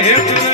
અને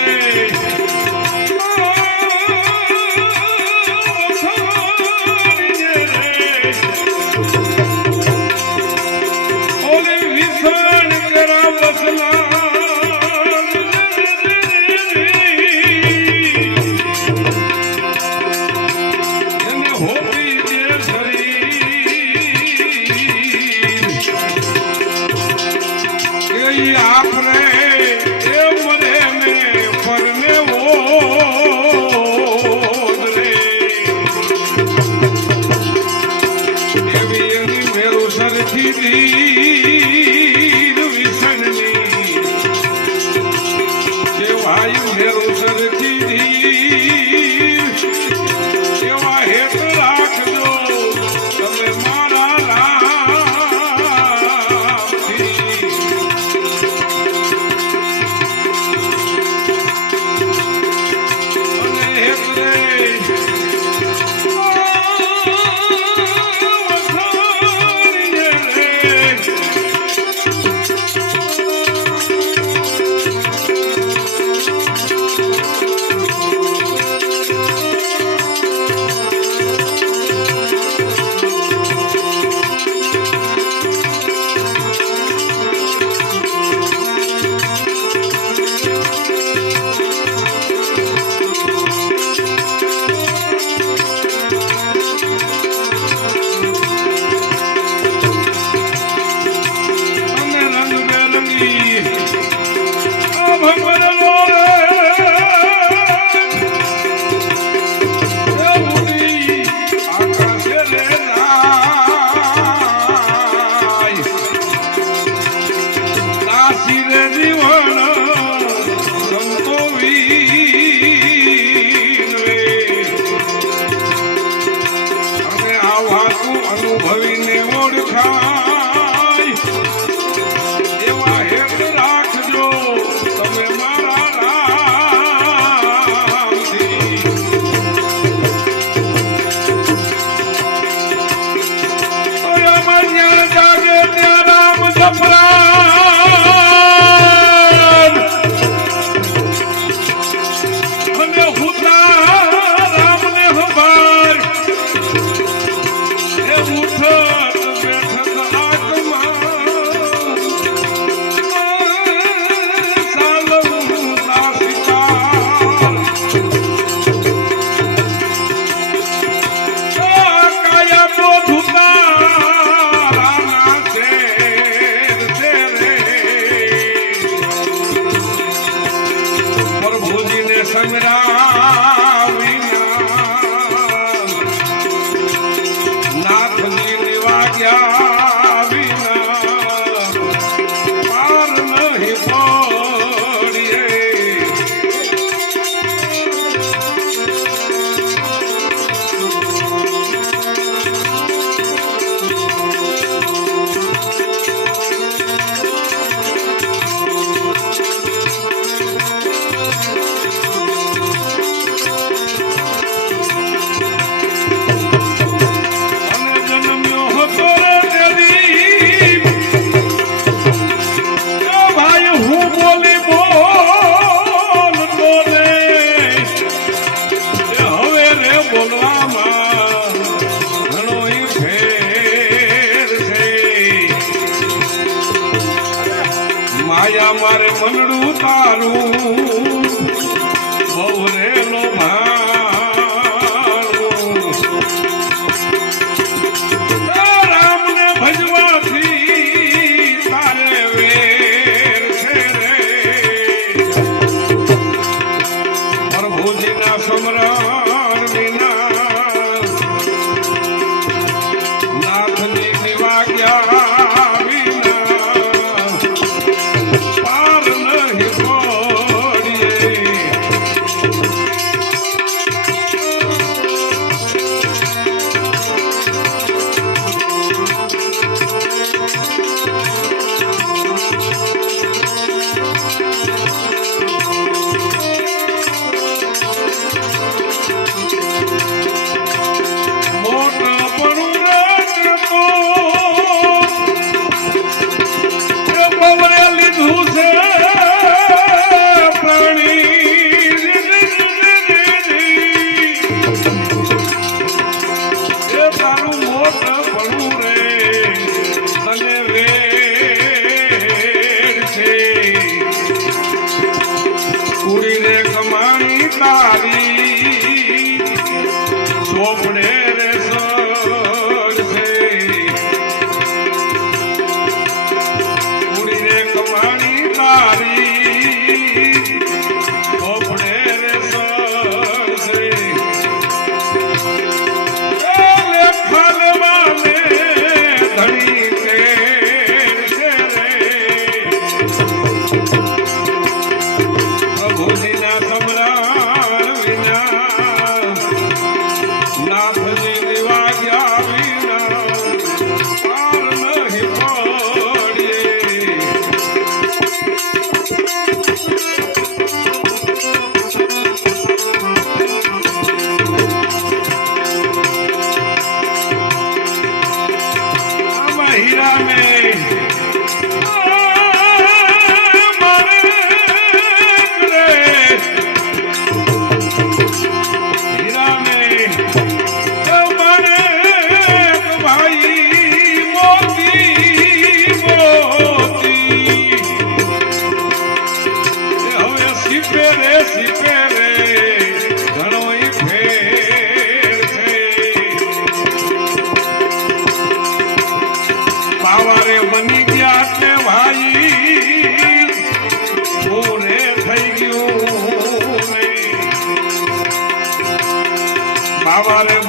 ராம ராம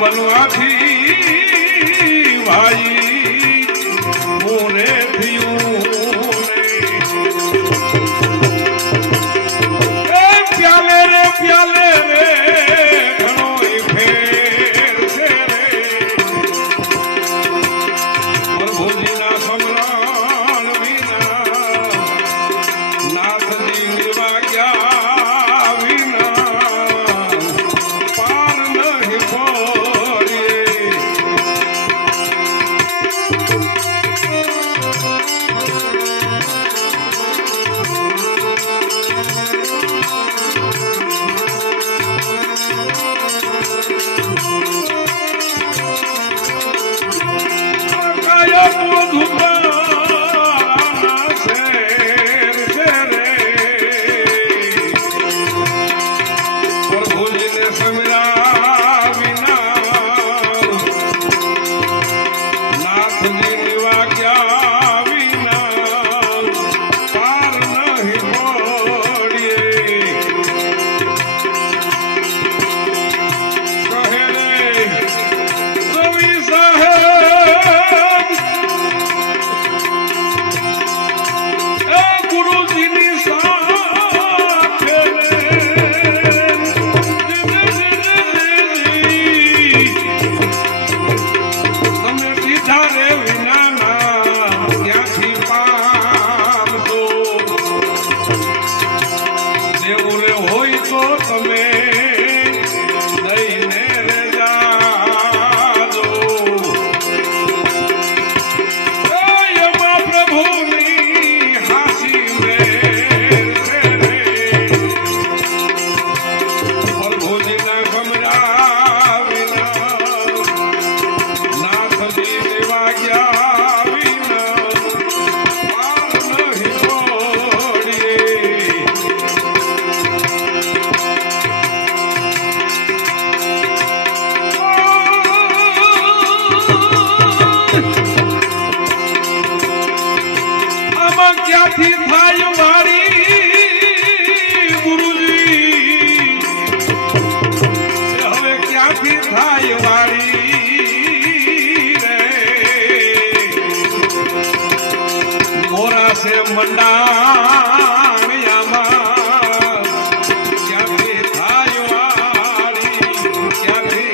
બાવારે બનવાથી તમે Твою